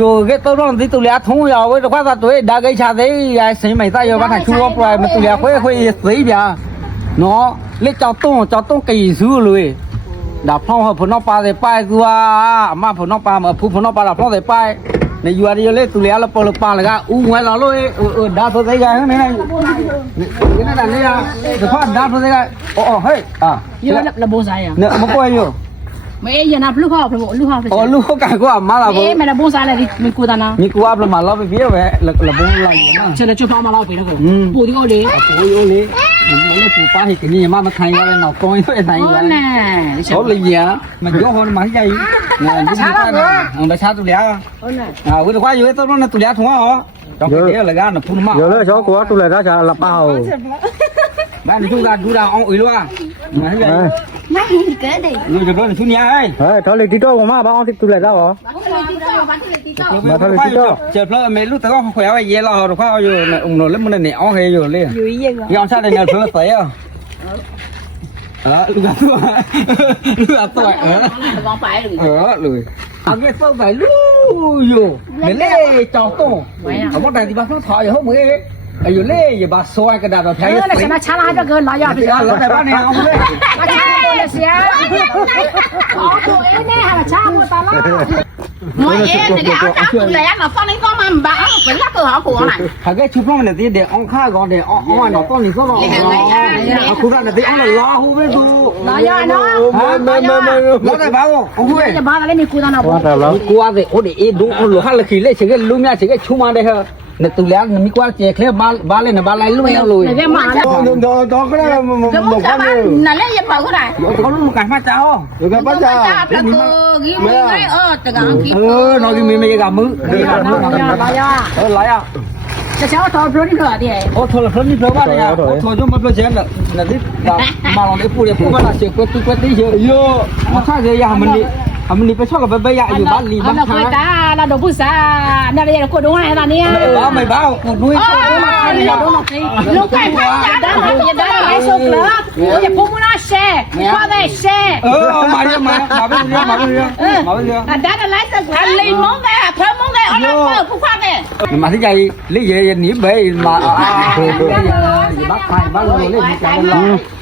yo cái tôi nói gì tôi lấy thú giờ với quá ra tôi đã gây cha thế ai xin mày tay giờ bắt thằng chua rồi mà tôi lấy khuê khuê gì bia nó lấy cho tung cho tung kỳ dữ rồi đã phong hợp nó pa để pai qua mà phong nó pa mà phu phong nó pa là phong để pai này vừa đi lấy tôi lẽ là phong pa là u ngoài ở ở đa số thế cái này này cái này là gì à được phát đã thôi thấy cái ồ hey à vừa là là bố dài à nè bố coi vừa မေးရနာဘလူးခေါ်ဖေဖို့လူးခေါ်ဖေ။အော်လူးခေါ်ကကွာမလာဘူး။အေးမေလဘုံစားလေဒီမကူတာနာ။မကူအပ်လို့မလာဘူးပြေပဲလဘုံလာနေနော်။ချက်လက်ချက်ပါမလာဘူးပြေတော့ကွ။ပူဒီကောလေ။ပူရုံးလေ။မင်းလည်းပူပါဟိကနေမမခံရတဲ့နော်။ကောင်းရဲ့အတိုင်းပါ။ဟုတ်နေ။ဟုတ်လိမ့်ညာ။မကြောဟောမှာကြီး။ငါလူးခေါ်တာ။ငါတခြားသူလျာ။ဟုတ်နေ။အာဝိတခွာယူသွားတော့သူလျာထွားရော။တော့ကြည့်ရလကနဖူးမ။ရော်လေရှောကွာတူလိုက်တာချာလပောက်။မင်းသူကဒူတာအောင်ဦးလို့။มาเฮ้ยมาเฮ้ยเกิดดิลูกจะโดนชุดนี้เฮ้ยเฮ้ยทอลิติโต้ผมมาบ้านที่ตุเล่เจ้าเหรอมาทอลิติโต้เจ็บแล้วเมลูกแต่ก็แขวะไอ้เย่เราเราเข้าอยู่ในองค์นนท์แล้วมันในเนี่ยอ๋อเฮียอยู่เลยอยู่เยี่ยงเหรอย้อนชาติในเงินเพื่อเสียอ๋อลูกจะตัวลูกจะตัวเออเออเลยเอาเงินเพื่อไปลู่อยู่เมลี่จ่อตัวเอาหมดแต่ที่บ้านต้องถอยห้องมืออยู่เลยบาสวยกระดาษเราใช้เออแล้วฉันจะชาร์จให้เกินร้อยอ่ะพี่เออแล้วแต่บ้านเนี่ยเอาไปเลยมาชาร์จเลยเสียของตัวเองเนี่ยหาชาร์จมาตลอด mọi người đừng có ăn cháo để ăn mà phong lên con mà bảo phải lắc cửa họ khổ này thằng cái chụp nó mình để ăn khai còn để ăn ngoài nó con thì có bảo không ra là để ăn là lo hú với du nói vậy nó mày mày mày mày mày bảo không không vui bảo là lấy mì cua nào bảo là lấy cua thì ô để đúng lúa hát là khí lên chỉ cái lúa nhà chỉ cái chúa mà đây thôi นตุลามีควาเจคลบาบาเลนบาลลุยลุยเมาเจ้าตอกเลยมึงบอกว่าเนี่ยนั่นเลยยังเปล่าก็ได้เขาลุ้มกันมาเจ้าลุ้มกันมาเจ้าแล้วก็ยิ้มไงเออแต่กางคีเออนอนยิ้มไม่กี่กำมือลายอ่ะเออลายอ่ะแต่เช้าทอดพรุ่งนี้เหรอที่โอ้ทอดพรุ่งนี้เท่าไหร่เนี่ยโอ้ทอดจนมาเป็นเช่นแบบนั่นนี่มาลองได้ปูได้ปูมาหลังเสียก็ตุ้งก็ตีเยอะเยอะมาข้าวเยอะยามันดีอันนี้ไปชอบกับใบใหญ่อยู่บ้านลีบ้านค่ะเราเคยตาเราดูผู้สาวได้ยังกดดูให้ตอนนี้ไม่บ้าไม่บ้าหนุ่ยลูกไก่พันจานได้ไหมยังได้ไหมโชคดีโอ้ยพุ่มน่าเชื่อพ่อแม่เชื่อเออมาเรื่องมามาเรื่องมาเรื่องมาเรื่องได้แต่ไล่สักครั้งลีมงแม่เพิ่มมงแม่เอาละเพิ่มผู้พ่อแม่มาที่ใหญ่ลีเย่ยันนี้ไปมาบ้านใครบ้านเราเลยมีการ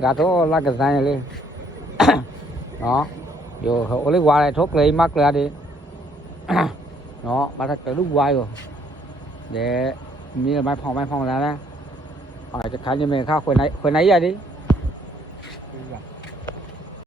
gà thố là cái này đi đó vô hộ lấy qua này thuốc lấy mắc ra đi nó bắt thật cái lúc quay rồi để mi là mai phòng mai phòng ra nè hỏi cho khá như mình khác khuế nấy khuế nấy ra đi